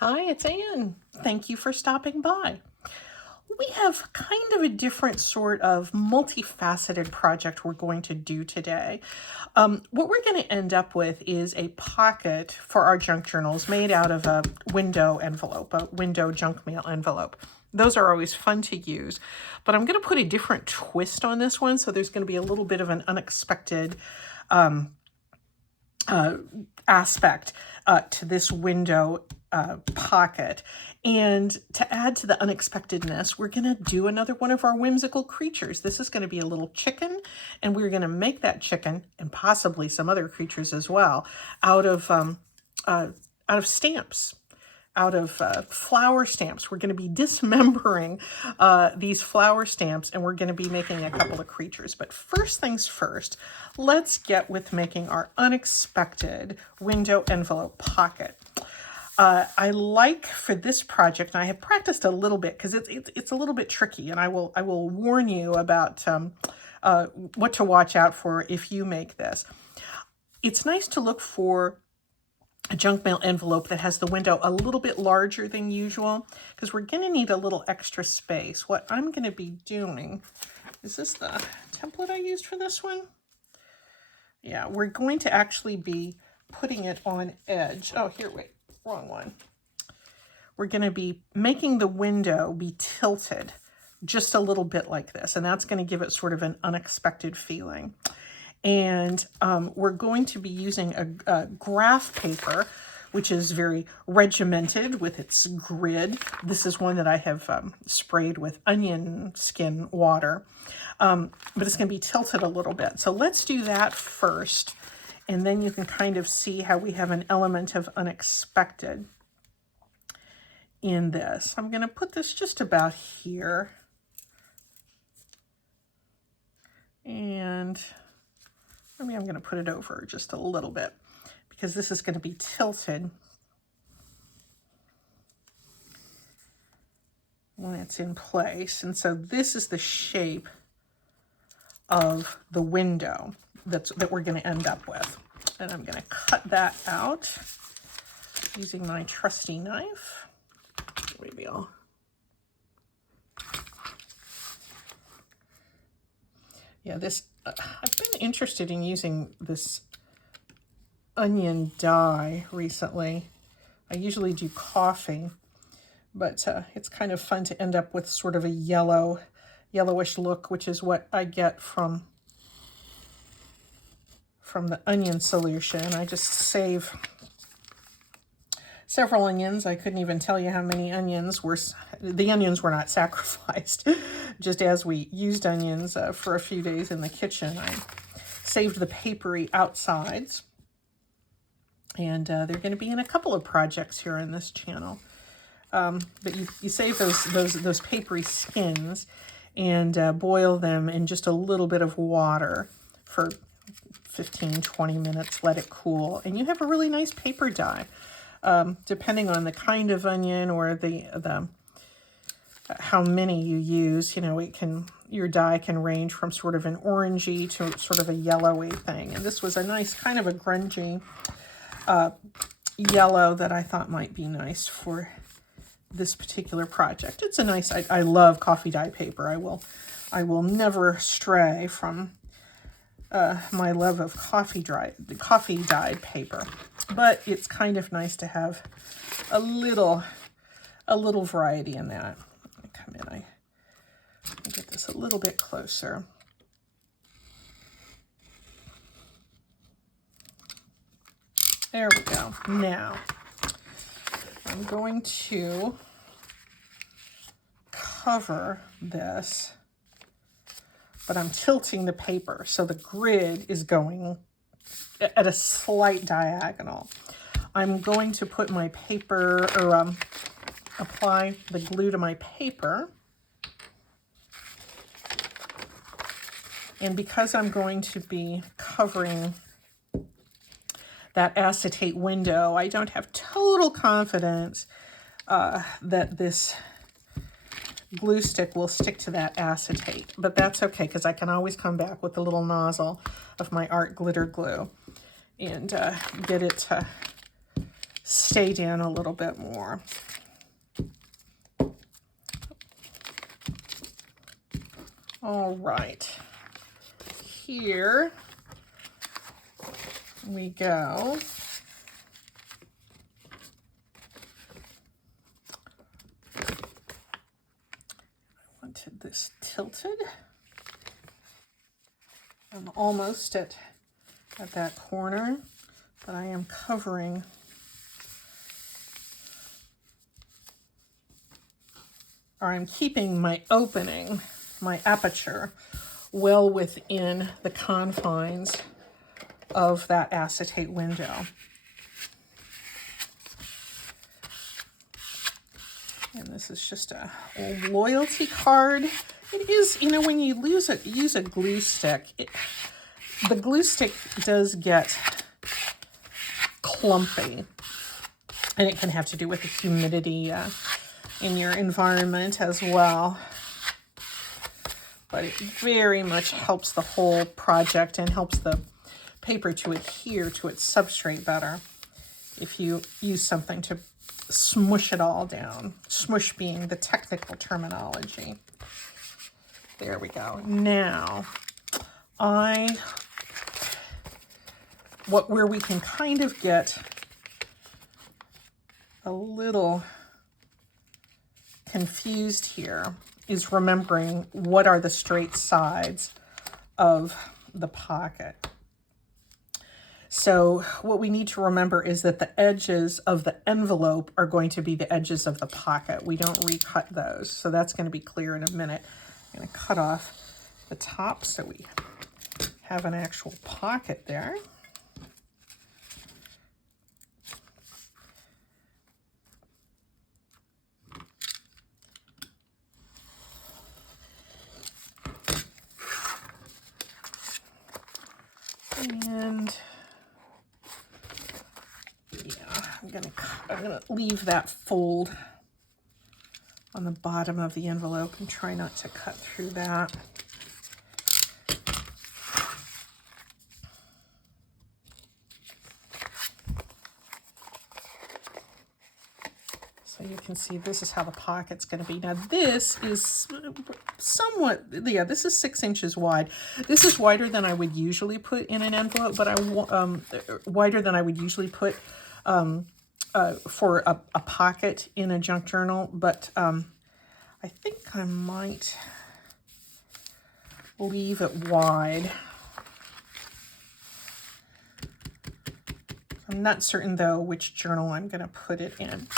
Hi, it's Anne. Thank you for stopping by. We have kind of a different sort of multifaceted project we're going to do today. What we're going to end up with is a pocket for our junk journals made out of a window envelope, a window junk mail envelope. Those are always fun to use, but I'm going to put a different twist on this one, so there's going to be a little bit of an unexpected aspect to this window pocket. And to add to the unexpectedness, we're going to do another one of our whimsical creatures. This is going to be a little chicken, and we're going to make that chicken, and possibly some other creatures as well, out of stamps. Out of flower stamps. We're going to be dismembering these flower stamps, and we're going to be making a couple of creatures. But first things first, let's get with making our unexpected window envelope pocket. I like for this project, and I have practiced a little bit because it's a little bit tricky, and I will warn you about what to watch out for if you make this. It's nice to look for a junk mail envelope that has the window a little bit larger than usual, because we're going to need a little extra space. What I'm going to be doing, is this the template I used for this one? Yeah, we're going to actually be putting it on edge. Oh, here, wait, wrong one. We're going to be making the window be tilted just a little bit like this, and that's going to give it sort of an unexpected feeling. And we're going to be using a graph paper, which is very regimented with its grid. This is one that I have sprayed with onion skin water, but it's going to be tilted a little bit. So let's do that first, and then you can kind of see how we have an element of unexpected in this. I'm going to put this just about here. And maybe I'm going to put it over just a little bit, because this is going to be tilted when it's in place. And so this is the shape of the window that we're going to end up with. And I'm going to cut that out using my trusty knife. Maybe I'll... Yeah, this, I've been interested in using this onion dye recently. I usually do coffee, but it's kind of fun to end up with sort of a yellowish look, which is what I get from the onion solution. I just save several onions. I couldn't even tell you how many onions were. The onions were not sacrificed. Just as we used onions for a few days in the kitchen, I saved the papery outsides. And they're going to be in a couple of projects here on this channel. But you save those papery skins and boil them in just a little bit of water for 15-20 minutes. Let it cool, and you have a really nice paper dye. Depending on the kind of onion or the how many you use, you know, your dye can range from sort of an orangey to sort of a yellowy thing. And this was a nice kind of a grungy yellow that I thought might be nice for this particular project. It's a nice, I love coffee dye paper. I will never stray from my love of coffee dyed paper, but it's kind of nice to have a little variety in that. Come in, I get this a little bit closer. There we go. Now I'm going to cover this, but I'm tilting the paper, so the grid is going at a slight diagonal. I'm going to put my paper, or apply the glue to my paper. And because I'm going to be covering that acetate window, I don't have total confidence that this glue stick will stick to that acetate, but that's okay, because I can always come back with the little nozzle of my art glitter glue and get it to stayed in a little bit more. All right, here we go. I wanted this tilted. I'm almost at that corner, but I am covering or I'm keeping my opening, my aperture, well within the confines of that acetate window. And this is just a old loyalty card. It is, you know, when you use a glue stick, the glue stick does get clumpy. And it can have to do with the humidity in your environment as well. But it very much helps the whole project and helps the paper to adhere to its substrate better if you use something to smush it all down. Smush being the technical terminology. There we go. Now, where we can kind of get a little confused here is remembering what are the straight sides of the pocket. So what we need to remember is that the edges of the envelope are going to be the edges of the pocket. We don't recut those. So that's going to be clear in a minute. I'm going to cut off the top so we have an actual pocket there. And yeah, I'm gonna leave that fold on the bottom of the envelope and try not to cut through that. So you can see this is how the pocket's going to be. Now this is somewhat, yeah, this is 6 inches wide. This is wider than I would usually put in an envelope, but wider than I would usually put for a pocket in a junk journal. But I think I might leave it wide. I'm not certain, though, which journal I'm going to put it in.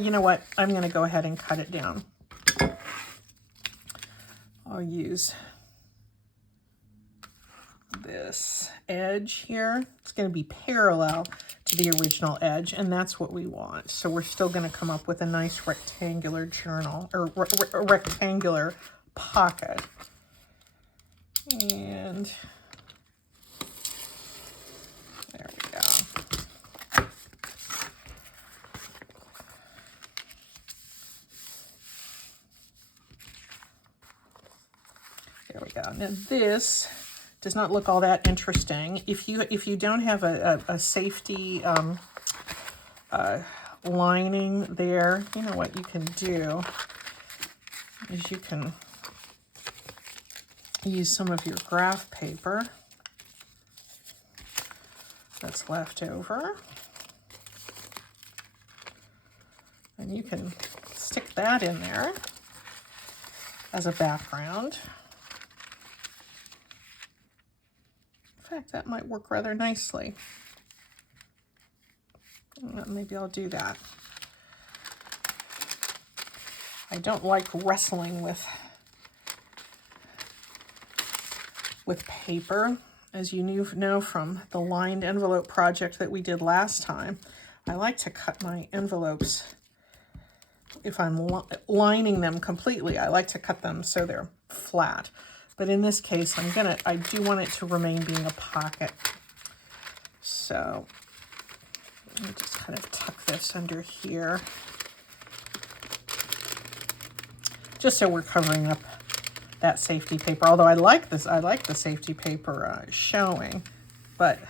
You know what? I'm going to go ahead and cut it down. I'll use this edge here. It's going to be parallel to the original edge, and that's what we want. So we're still going to come up with a nice rectangular journal, or rectangular pocket. And there we go. There we go. Now this does not look all that interesting. If you don't have a safety lining there, you know what you can do is you can use some of your graph paper that's left over, and you can stick that in there as a background. In fact, that might work rather nicely. Maybe I'll do that. I don't like wrestling with paper. As you know from the lined envelope project that we did last time, I like to cut my envelopes. If I'm lining them completely, I like to cut them so they're flat. But in this case, I do want it to remain being a pocket. So let me just kind of tuck this under here, just so we're covering up that safety paper. Although I like this, I like the safety paper showing, but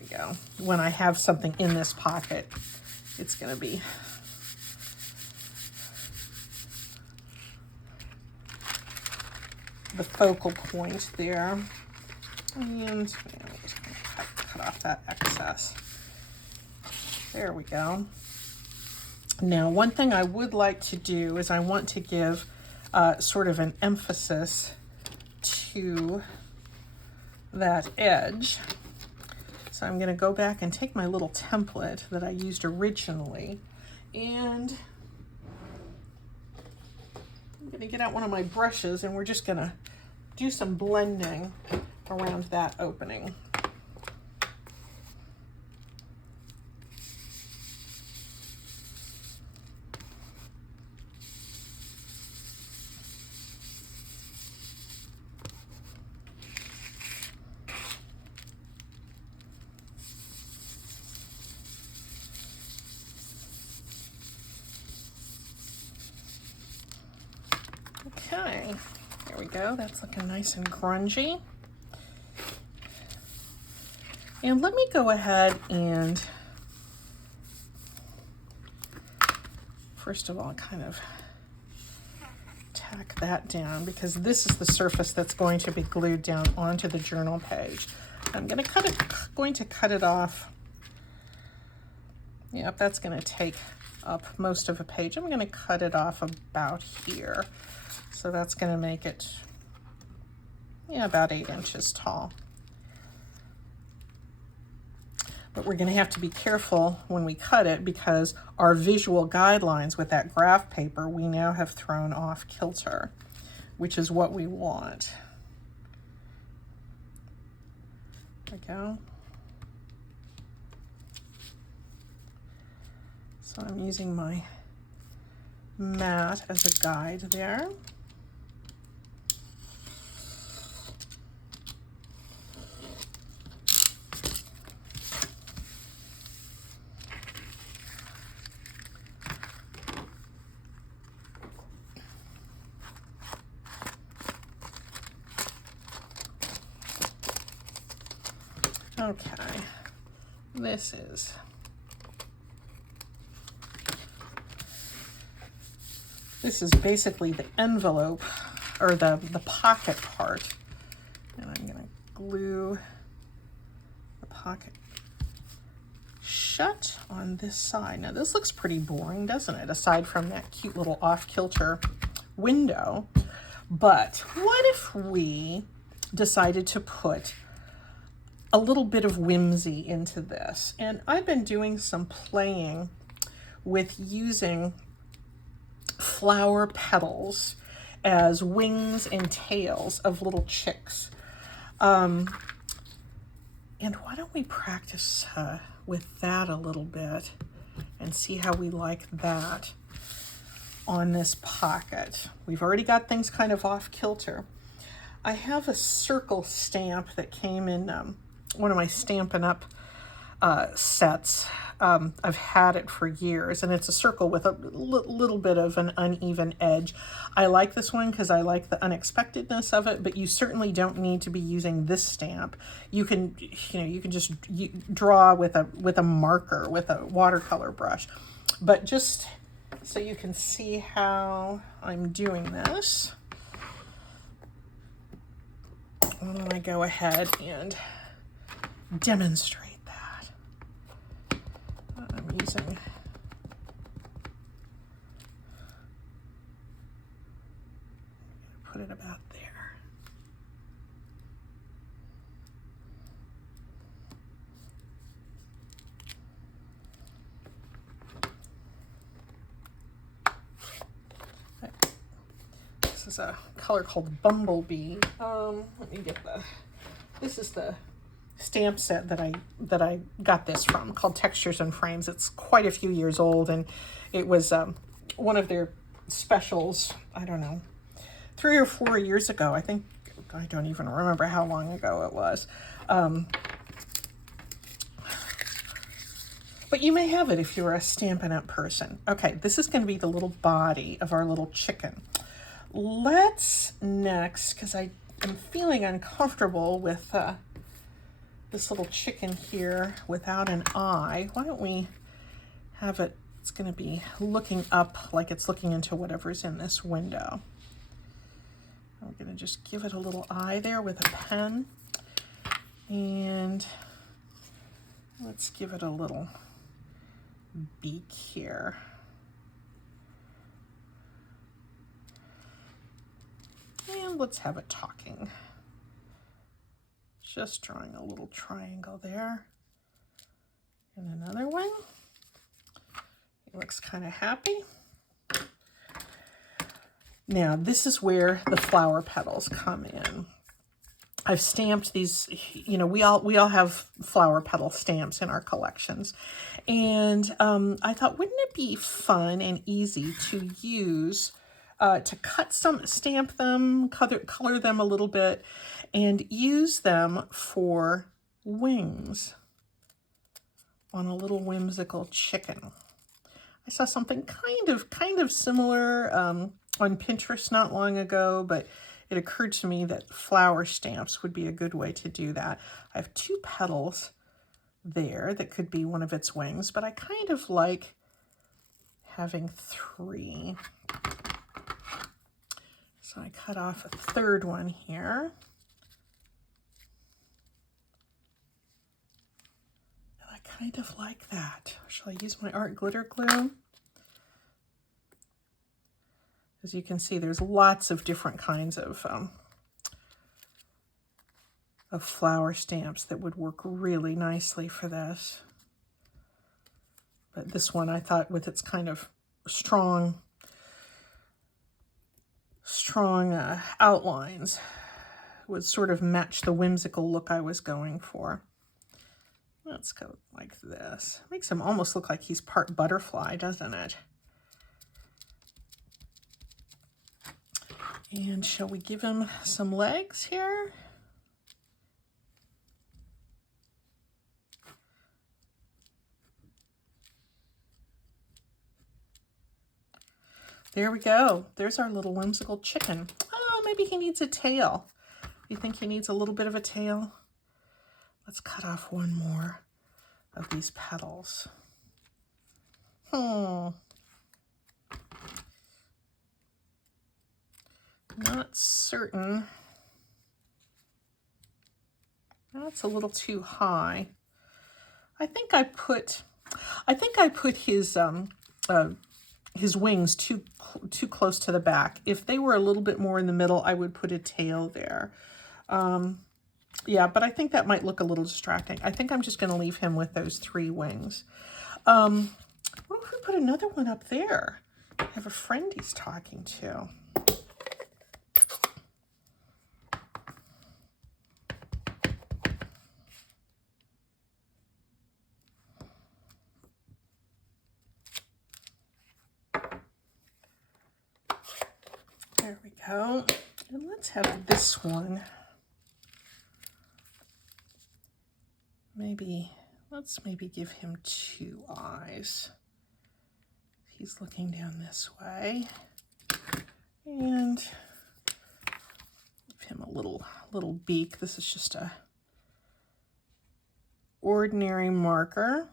we go. When I have something in this pocket, it's going to be the focal point there. And I'm just going to cut off that excess. There we go. Now, one thing I would like to do is I want to give sort of an emphasis to that edge. So I'm going to go back and take my little template that I used originally, and I'm going to get out one of my brushes, and we're just going to do some blending around that opening. Okay, there we go. That's looking nice and grungy. And let me go ahead and, first of all, kind of tack that down, because this is the surface that's going to be glued down onto the journal page. I'm going to cut it off. Yep, that's going to take up most of a page. I'm going to cut it off about here. So that's going to make it, yeah, about 8 inches tall. But we're going to have to be careful when we cut it, because our visual guidelines with that graph paper, we now have thrown off kilter, which is what we want. There we go. So I'm using my mat as a guide there. Okay, this is basically the envelope, or the pocket part, and I'm going to glue the pocket shut on this side. Now this looks pretty boring, doesn't it, aside from that cute little off-kilter window. But what if we decided to put a little bit of whimsy into this? And I've been doing some playing with using flower petals as wings and tails of little chicks. And why don't we practice with that a little bit and see how we like that on this pocket. We've already got things kind of off kilter. I have a circle stamp that came in one of my Stampin' Up sets. I've had it for years, and it's a circle with a little bit of an uneven edge. I like this one because I like the unexpectedness of it, but you certainly don't need to be using this stamp. You can, you can just draw with a marker, with a watercolor brush. But just so you can see how I'm doing this, I'm going to go ahead and demonstrate that. I'm using put it about there. This is a color called Bumblebee. Let me get this is the stamp set that I got this from, called Textures and Frames. It's quite a few years old, and it was one of their specials, I don't know, 3 or 4 years ago. I think, I don't even remember how long ago it was. But you may have it if you're a Stampin' Up person. Okay, this is going to be the little body of our little chicken. Let's next, because I am feeling uncomfortable with this little chicken here without an eye. Why don't we have it, it's going to be looking up like it's looking into whatever's in this window. We're going to just give it a little eye there with a pen. And let's give it a little beak here. And let's have it talking. Just drawing a little triangle there. And another one. It looks kind of happy. Now, this is where the flower petals come in. I've stamped these, you know, we all have flower petal stamps in our collections. And I thought, wouldn't it be fun and easy to use, to stamp them, color them a little bit, and use them for wings on a little whimsical chicken. I saw something kind of similar on Pinterest not long ago, but it occurred to me that flower stamps would be a good way to do that. I have 2 petals there that could be one of its wings, but I kind of like having 3. So I cut off a 3rd one here. And I kind of like that. Shall I use my art glitter glue? As you can see, there's lots of different kinds of flower stamps that would work really nicely for this. But this one I thought with its kind of strong outlines would sort of match the whimsical look I was going for. Let's go like this. Makes him almost look like he's part butterfly, doesn't it? And shall we give him some legs here? There we go. There's our little whimsical chicken. Oh, maybe he needs a tail. You think he needs a little bit of a tail? Let's cut off one more of these petals. Not certain. That's a little too high. I think I put his wings too close to the back. If they were a little bit more in the middle, I would put a tail there. Yeah, but I think that might look a little distracting. I think I'm just going to leave him with those 3 wings. What if we put another one up there? I have a friend he's talking to. There we go. And let's have this one. Let's maybe give him 2 eyes. He's looking down this way. And give him a little beak. This is just a ordinary marker.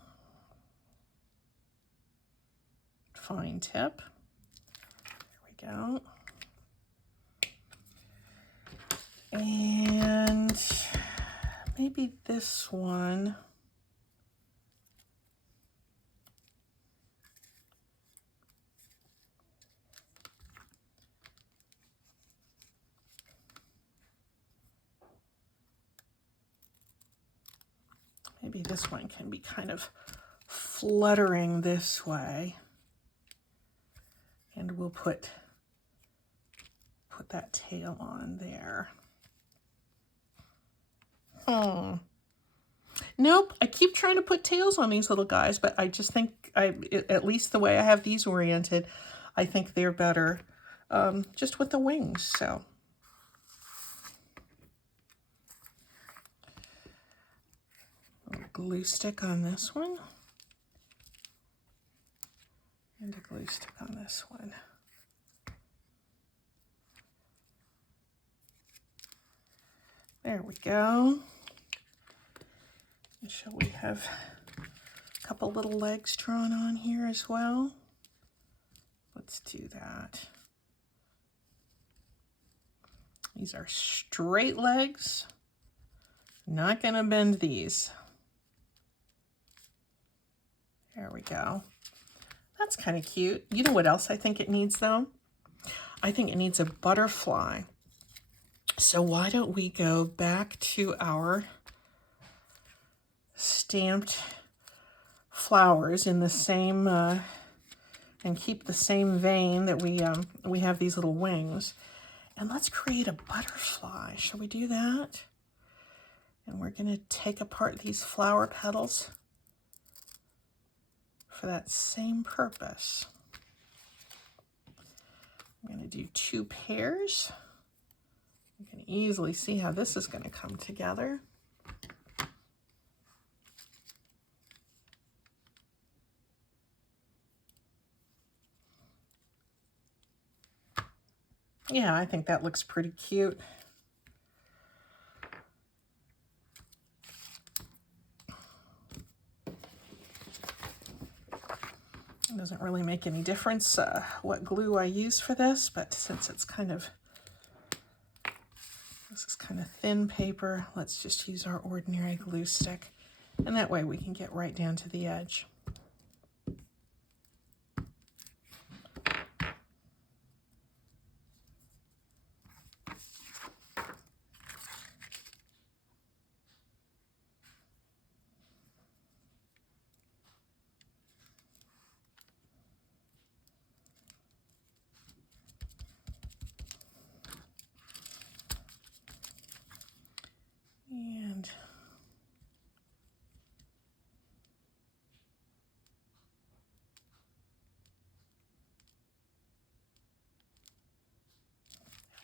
Fine tip. There we go. And maybe this one. Maybe this one can be kind of fluttering this way. And we'll put that tail on there. Nope, I keep trying to put tails on these little guys, but I just think, at least the way I have these oriented, I think they're better just with the wings. So a glue stick on this one, and a glue stick on this one. There we go. Shall we have a couple little legs drawn on here as well? Let's do that. These are straight legs. Not gonna bend these. There we go. That's kind of cute. You know what else I think it needs though? I think it needs a butterfly. So why don't we go back to our stamped flowers in the same, and keep the same vein that we have these little wings. And let's create a butterfly. Shall we do that? And we're gonna take apart these flower petals for that same purpose. I'm gonna do 2 pairs. You can easily see how this is gonna come together. Yeah, I think that looks pretty cute. It doesn't really make any difference what glue I use for this, but since it's this is kind of thin paper, let's just use our ordinary glue stick. And that way we can get right down to the edge. And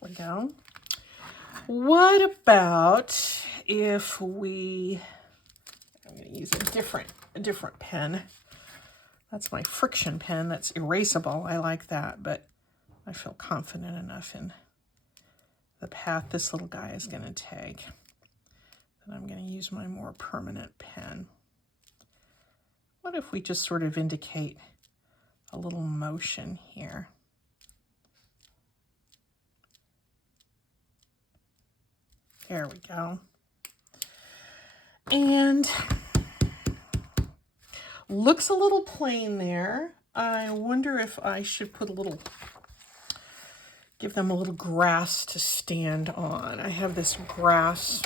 there we go. What about if I'm going to use a different pen. That's my friction pen. That's erasable. I like that, but I feel confident enough in the path this little guy is going to take that I'm going to use my more permanent pen. What if we just sort of indicate a little motion here? There we go. And looks a little plain there. I wonder if I should put give them a little grass to stand on. I have this grass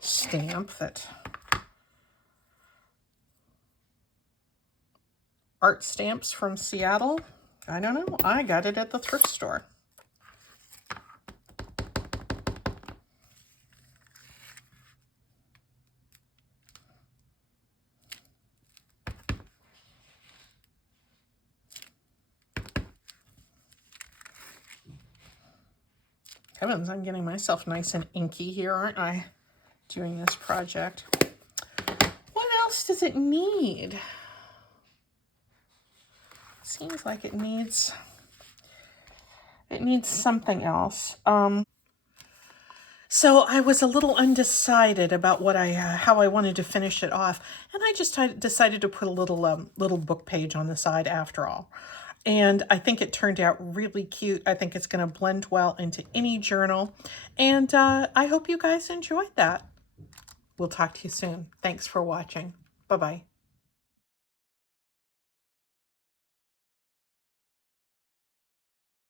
stamp that Art Stamps from Seattle. I don't know. I got it at the thrift store. Heavens, I'm getting myself nice and inky here, aren't I, doing this project? What else does it need? Seems like it needs something else. So I was a little undecided about how I wanted to finish it off, and I just decided to put a little book page on the side after all. And I think it turned out really cute. I think it's going to blend well into any journal, and I hope you guys enjoyed that. We'll talk to you soon. Thanks for watching. Bye-bye.